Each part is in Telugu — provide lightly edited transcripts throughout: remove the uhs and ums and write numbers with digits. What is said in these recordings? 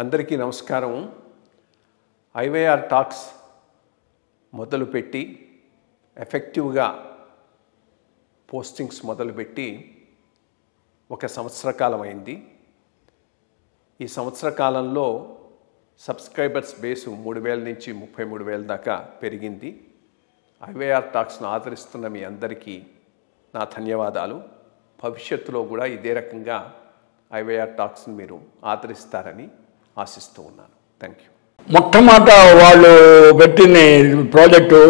అందరికీ నమస్కారం. ఐవైఆర్ టాక్స్ మొదలుపెట్టి ఎఫెక్టివ్గా పోస్టింగ్స్ మొదలుపెట్టి ఒక సంవత్సర కాలం అయింది. ఈ సంవత్సర కాలంలో సబ్స్క్రైబర్స్ బేసు 3,000 నుంచి 33,000 దాకా పెరిగింది. ఐవైఆర్ టాక్స్ను ఆదరిస్తున్న మీ అందరికీ నా ధన్యవాదాలు. భవిష్యత్తులో కూడా ఇదే రకంగా ఐవైఆర్ టాక్స్ని మీరు ఆదరిస్తారని ఆశిస్తూ ఉన్నాను. Thank you. మొట్టమొదట వాళ్ళు పెట్టిన ప్రాజెక్టు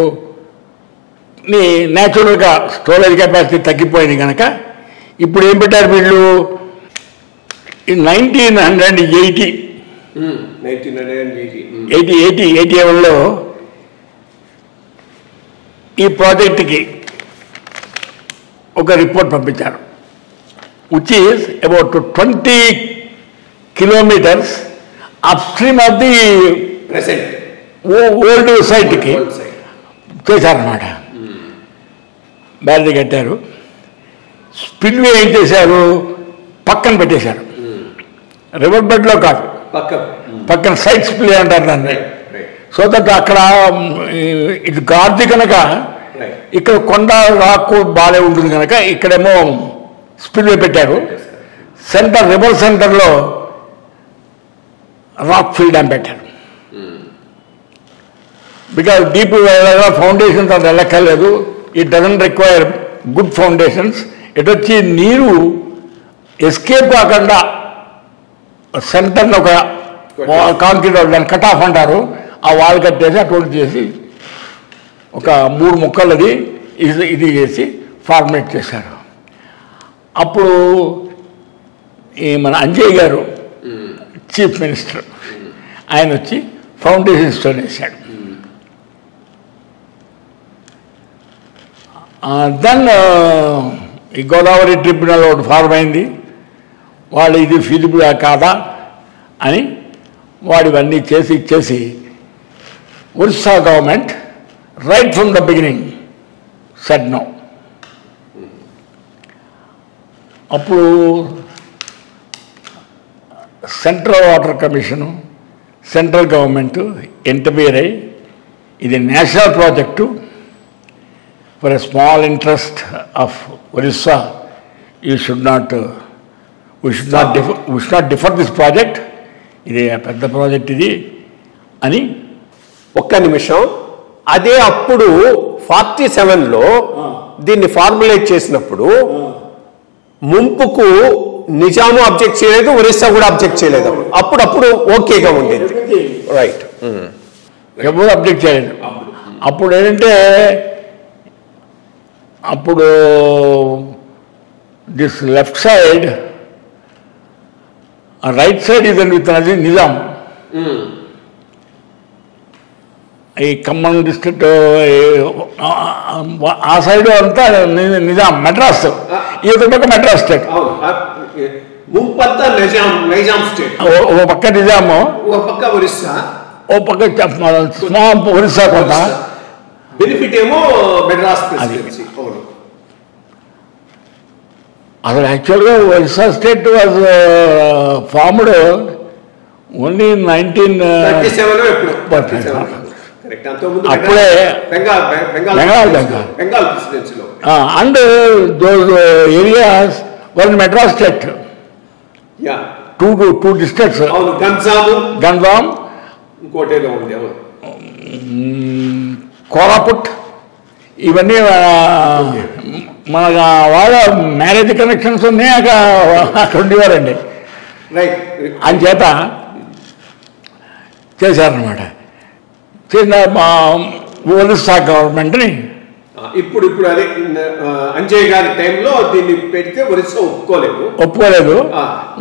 న్యాచురల్గా స్టోరేజ్ కెపాసిటీ తగ్గిపోయింది కనుక ఇప్పుడు ఏం పెట్టారు వీళ్ళు 1987లో ఈ ప్రాజెక్టుకి ఒక రిపోర్ట్ పంపించారు, which is about 20 kilometers upstream of the present old site-కి చేశారన్నమాట. బ్యాలరీ కట్టారు. స్పిల్వే ఏం చేశారు, పక్కన పెట్టేశారు. రివర్ బెడ్లో కాదు, పక్కన సైడ్ స్పిల్వే అంటారు దాన్ని. సో దట్ అక్కడ ఇది గార్ది కనుక ఇక్కడ కొండ రాకు బాగానే ఉంటుంది కనుక ఇక్కడేమో స్పిల్వే పెట్టారు. సెంటర్ రివర్ సెంటర్లో రాక్ ఫిల్ డ్యామ్ పెట్టారు. బికాజ్ డీప్ ఫౌండేషన్స్ అది వెళ్ళక్కర్లేదు. It doesn't require good foundations. ఇటు వచ్చి నీరు ఎస్కేప్ కాకుండా సెంటర్లో ఒక కాంక్రీట్ దాన్ని కట్ ఆఫ్ అంటారు, ఆ వాల్ కట్టేసి అటువంటి చేసి ఒక 3 ముక్కలది ఇది చేసి ఫార్మేట్ చేశారు. అప్పుడు ఈ మన అంజయ్ గారు చీఫ్ మినిస్టర్, ఆయన వచ్చి ఫౌండేషన్ స్టోన్ వేశాడు. దెన్ ఈ గోదావరి ట్రిబ్యునల్ ఒకటి ఫార్మ్ అయింది. వాళ్ళు ఇది ఫీజిబుల్ కాదా అని వాడివన్నీ చేసి Orissa government right from the beginning said no. అప్పుడు central water commission, central government interfere అయ్యి ఇది national project for a small interest of Orissa you should not differ this project, ఇది పెద్ద ప్రాజెక్ట్ ఇది అని. ఒక్క నిమిషం. అదే అప్పుడు 47లో దీన్ని ఫార్ములేట్ చేసినప్పుడు ముంపుకు నిజాము అబ్జెక్ట్ చేయలేదు, ఒరిస్సా కూడా అబ్జెక్ట్ చేయలేదు. అప్పుడు ఓకేగా ఉండేది. రైట్, ఎవరు అబ్జెక్ట్ చేయలేదు. అప్పుడు ఏంటంటే అప్పుడు this left side, right side ఇది విత్తనది నిజాం. ఈ ఖమ్మం డిస్ట్రిక్ట్ ఆ సైడ్ అంతా నిజాం, మెడ్రాస్. ఈ పక్క మెడ్రాస్ స్టేట్. ఓ పక్క నిజాము, ఓ పక్క ఒరిస్సా కొంత బెనిఫిట్ ఏమో మెడ్రాస్. అసలు యాక్చువల్గా Orissa state was formed only 1937. అప్పుడే and those areas were Madras state. Two districts, Ganjam, Koraput, ఇవన్నీ మన వాళ్ళ మ్యారేజ్ కనెక్షన్స్ ఉన్నాయి అక్కడ ఉండేవారండి. అని చేత చేశారనమాట. చేసిన ఒరిస్సా గవర్నమెంట్ని ఇప్పుడు అదే అంజయ్ గారి టైంలో దీన్ని పెడితే ఒరిస్సా ఒప్పుకోలేదు.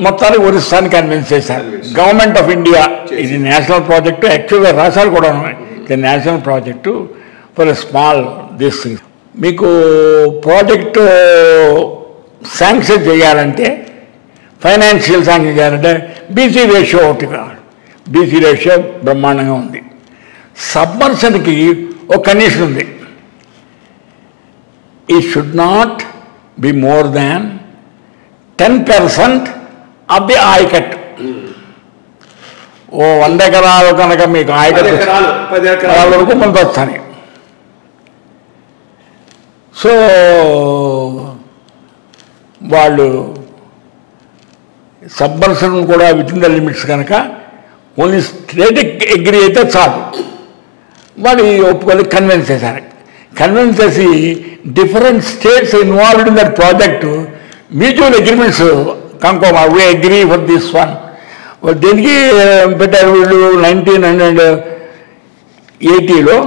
మొత్తానికి ఒరిస్సాని కన్విన్స్ చేశారు. గవర్నమెంట్ ఆఫ్ ఇండియా ఇది నేషనల్ ప్రాజెక్టు, యాక్చువల్గా రాశారు కూడా, ఇది national project for a small this thing. మీకు ప్రాజెక్టు శాంక్షన్ చేయాలంటే, ఫైనాన్షియల్ శాంక్షన్ చేయాలంటే బీసీ రేషియో ఒకటి కావాలి. బీసీ రేషియో బ్రహ్మాండంగా ఉంది. సబ్మర్షన్కి ఒక కండిషన్ ఉంది, it should not be more than 10% of the ఆయకట్టు. ఓ 100 ఎకరాలు కనుక మీకు 10 ఎకరాల వరకు మనకు వస్తాయి. సో వాళ్ళు సబ్మర్షన్ కూడా విత్ ఇన్ ద లిమిట్స్ కనుక ఓన్లీ స్టేట్ అగ్రీ అయితే చాలు. వాళ్ళు ఒప్పుకొని కన్విన్స్ చేశారు. కన్విన్స్ చేసి different states involved in that project mutual agreements కనుకోమా we agree for this one. దీనికి పెట్టారు వీళ్ళు 1980లో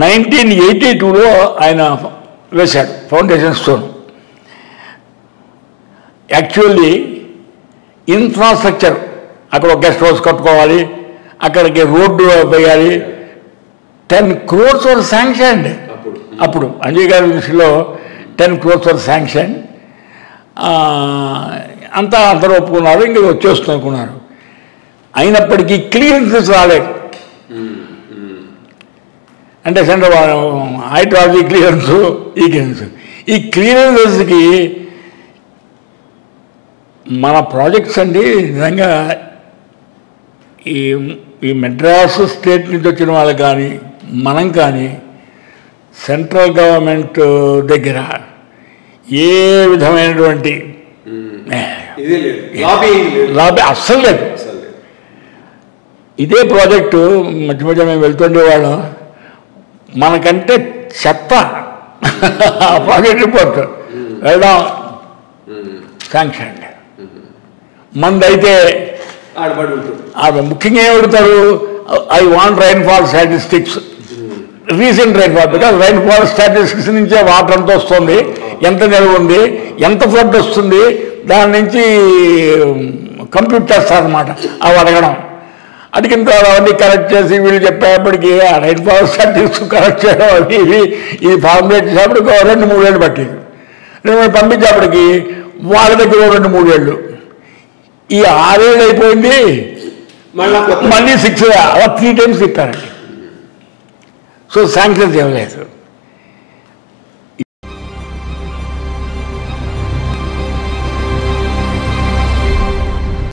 1982లో ఆయన వేశాడు ఫౌండేషన్ స్టోన్. యాక్చువల్లీ ఇన్ఫ్రాస్ట్రక్చర్ అక్కడ ఒక గెస్ట్ హౌస్ కట్టుకోవాలి, అక్కడికి రోడ్డు వేయాలి. 10 crores వర్ శాంక్షన్. అప్పుడు అంజయ్ గారి దృష్టిలో 10 crores వర్ శాంక్షన్. అంతా అందరూ ఒప్పుకున్నారు, ఇంక వచ్చేస్తుంది అనుకున్నారు. అయినప్పటికీ క్లియరెన్సెస్ రాలేదు. అంటే సెంటర్ హైడ్రాలజీ క్లియరెన్స్, ఈ క్లియరెన్సెస్కి మన ప్రాజెక్ట్స్ అండి నిజంగా ఈ మెడ్రాస్ స్టేట్ నుంచి వచ్చిన వాళ్ళు కానీ మనం కానీ సెంట్రల్ గవర్నమెంట్ దగ్గర ఏ విధమైనటువంటి లాబీ అస్సలు లేదు. ఇదే ప్రాజెక్టు మధ్య మధ్య మేము వెళ్తుండేవాళ్ళం, మనకంటే చెత్త ప్రాజెక్ట్ రిపోర్ట్ వెళ్దాం శాంక్షన్. మందైతే ముఖ్యంగా ఏం అడుగుతారు, I want rainfall statistics, recent rainfall. Because rainfall statistics నుంచే వాటర్ ఎంత వస్తుంది, ఎంత నిల్వ ఉంది, ఎంత ఫ్లడ్ వస్తుంది, దాని నుంచి కంప్యూట్ చేస్తారనమాట. అవి అడగడం, అడిగిన తర్వాత అవన్నీ కరెక్ట్ చేసి వీళ్ళు చెప్పేప్పటికీ ఆ రైన్ఫాల్ స్టాటిస్టిక్స్ కరెక్ట్ చేయడం అది ఇది ఫార్ములేట్ చేసేప్పటికి 2-3 ఏళ్ళు పట్టింది. 2 పంపించేప్పటికి వాళ్ళ దగ్గర 2-3 ఏళ్ళు. ఈ 6 ఏళ్ళు అయిపోయింది, మళ్ళీ 6 అలా 3 times ఇప్పారండి. సో శాంక్షన్స్ ఇవ్వలేదు.